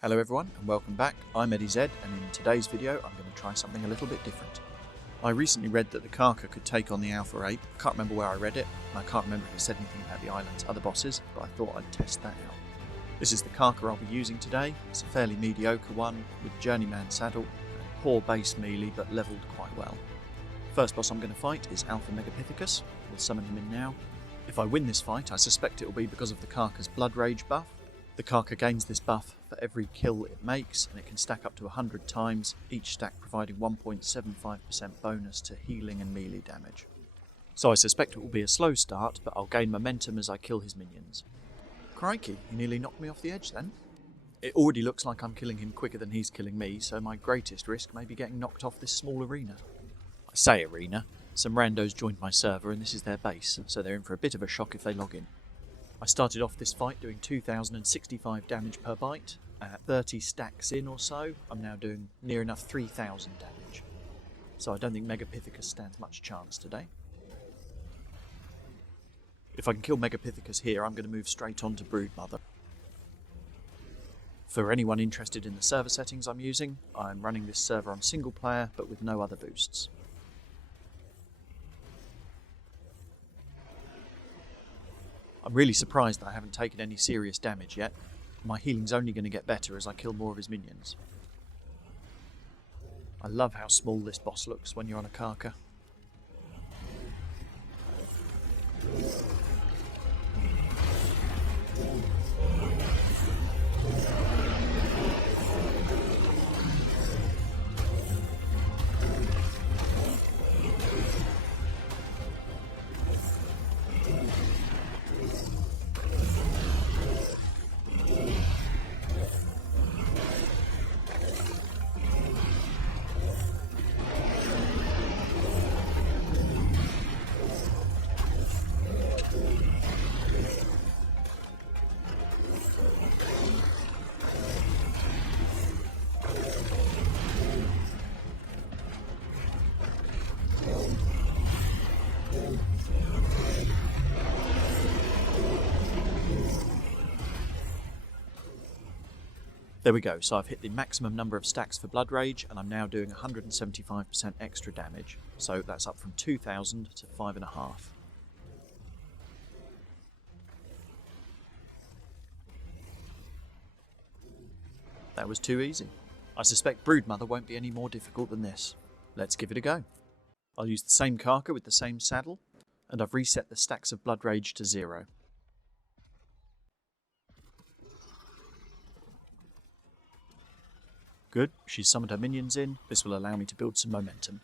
Hello everyone and welcome back. I'm Eddie Z, and in today's video I'm going to try something a little bit different. I recently read that the Carcha could take on the Alpha Ape. I can't remember where I read it, and I can't remember if it said anything about the island's other bosses, but I thought I'd test that out. This is the Carcha I'll be using today. It's a fairly mediocre one with Journeyman saddle and poor base melee but levelled quite well. First boss I'm going to fight is Alpha Megapithicus. We'll summon him in now. If I win this fight, I suspect it will be because of the Carcha's Blood Rage buff. The Carcha gains this buff for every kill it makes, and it can stack up to 100 times, each stack providing 1.75% bonus to healing and melee damage. So I suspect it will be a slow start, but I'll gain momentum as I kill his minions. Crikey, he nearly knocked me off the edge then. It already looks like I'm killing him quicker than he's killing me, so my greatest risk may be getting knocked off this small arena. I say arena, some randos joined my server and this is their base, so they're in for a bit of a shock if they log in. I started off this fight doing 2065 damage per bite. At 30 stacks in or so, I'm now doing near enough 3000 damage. So I don't think Megapithicus stands much chance today. If I can kill Megapithicus here, I'm going to move straight on to Broodmother. For anyone interested in the server settings I'm using, I'm running this server on single player but with no other boosts. I'm really surprised that I haven't taken any serious damage yet. My healing's only going to get better as I kill more of his minions. I love how small this boss looks when you're on a Carcha. There we go, so I've hit the maximum number of stacks for Blood Rage and I'm now doing 175% extra damage, so that's up from 2000 to 5.5. That was too easy. I suspect Broodmother won't be any more difficult than this. Let's give it a go. I'll use the same Carcha with the same saddle, and I've reset the stacks of Blood Rage to 0. Good, she's summoned her minions in. This will allow me to build some momentum.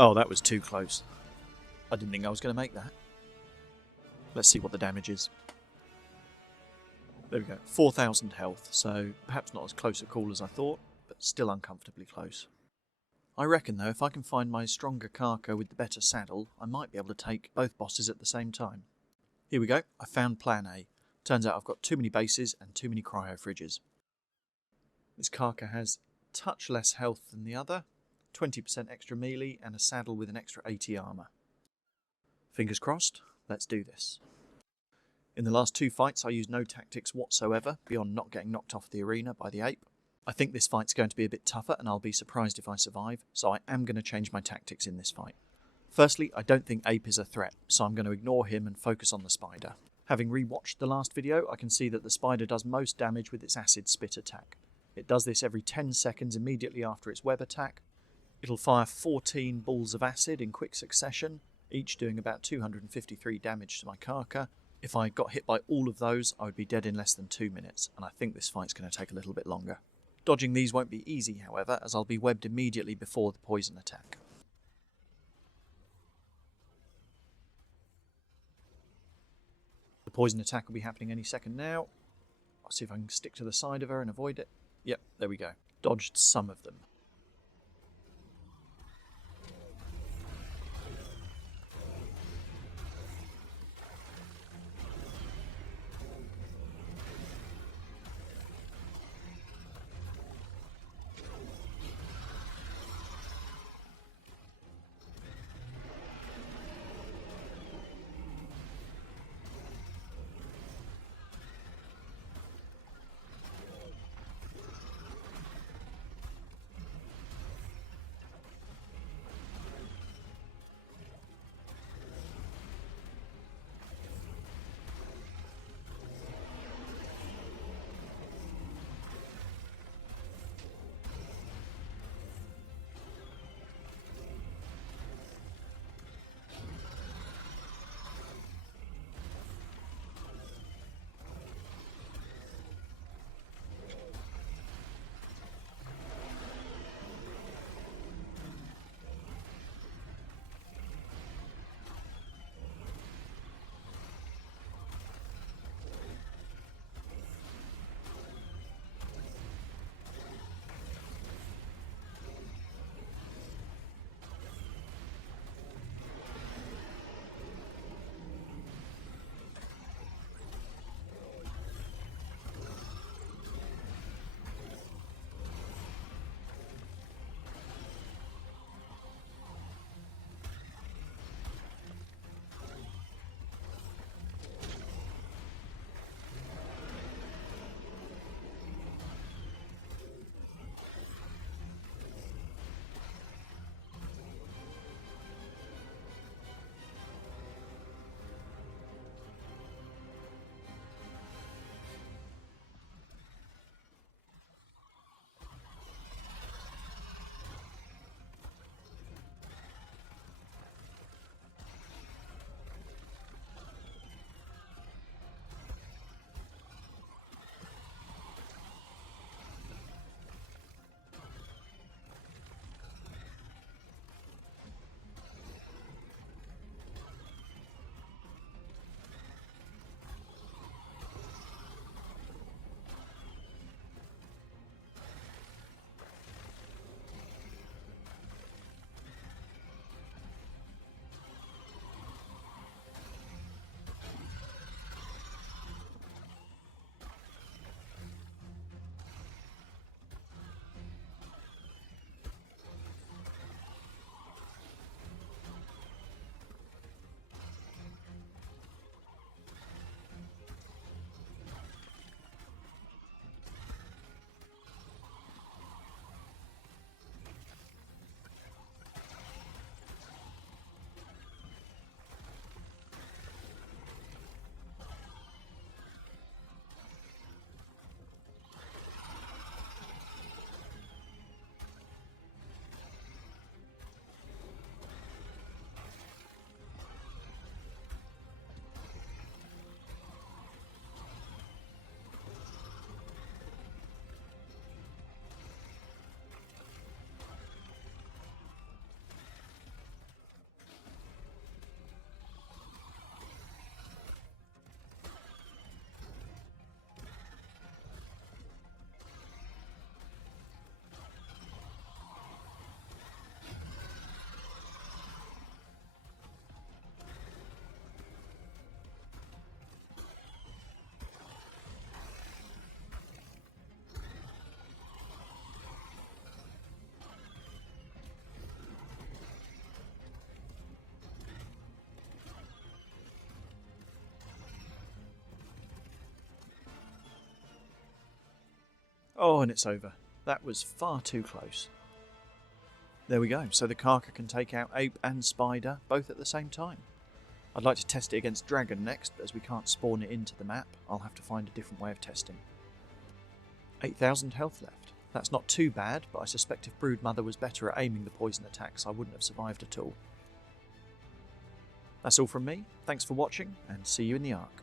Oh, that was too close. I didn't think I was going to make that. Let's see what the damage is. There we go, 4,000 health, so perhaps not as close a call as I thought, but still uncomfortably close. I reckon though, if I can find my stronger Carcha with the better saddle, I might be able to take both bosses at the same time. Here we go, I found plan A. Turns out I've got too many bases and too many cryo fridges. This Carcha has touch less health than the other, 20% extra melee and a saddle with an extra 80 armour. Fingers crossed, let's do this. In the last 2 fights I used no tactics whatsoever beyond not getting knocked off the arena by the ape. I think this fight's going to be a bit tougher and I'll be surprised if I survive, so I am going to change my tactics in this fight. Firstly, I don't think Ape is a threat, so I'm going to ignore him and focus on the spider. Having rewatched the last video, I can see that the spider does most damage with its acid spit attack. It does this every 10 seconds immediately after its web attack. It'll fire 14 balls of acid in quick succession, each doing about 253 damage to my Carcha. If I got hit by all of those, I would be dead in less than 2 minutes, and I think this fight's going to take a little bit longer. Dodging these won't be easy, however, as I'll be webbed immediately before the poison attack. The poison attack will be happening any second now. I'll see if I can stick to the side of her and avoid it. Yep, there we go. Dodged some of them. Oh, and it's over. That was far too close. There we go, so the Carcha can take out Ape and Spider, both at the same time. I'd like to test it against Dragon next, but as we can't spawn it into the map, I'll have to find a different way of testing. 8,000 health left. That's not too bad, but I suspect if Broodmother was better at aiming the poison attacks, I wouldn't have survived at all. That's all from me, thanks for watching, and see you in the Ark.